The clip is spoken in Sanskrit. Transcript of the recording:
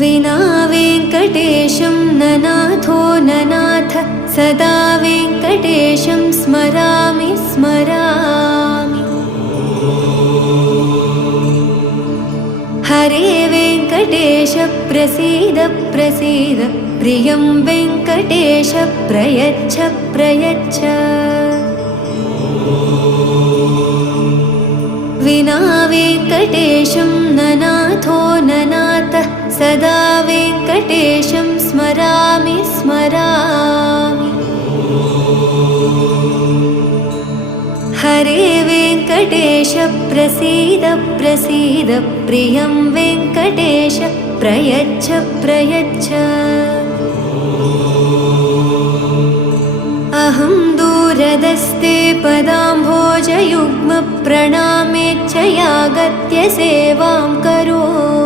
विना वेङ्कटेशं ननाथो ननाथ सदा वेङ्कटेशं स्मरामि स्मरामि। हरे वेङ्कटेश प्रसीद प्रसीद प्रियं वेङ्कटेश प्रयच्छ प्रयच्छ। विना वेङ्कटेशं ननाथो ननाथ सदा वेङ्कटेशं स्मरामि स्मरामि। हरे वेङ्कटेश प्रसीद प्रसीद प्रियं वेङ्कटेश प्रयच्छ प्रयच्छ। अहं दूरदस्ते पदाम्भोजयुग्म प्रणामेच्छयागत्य सेवां करोमि।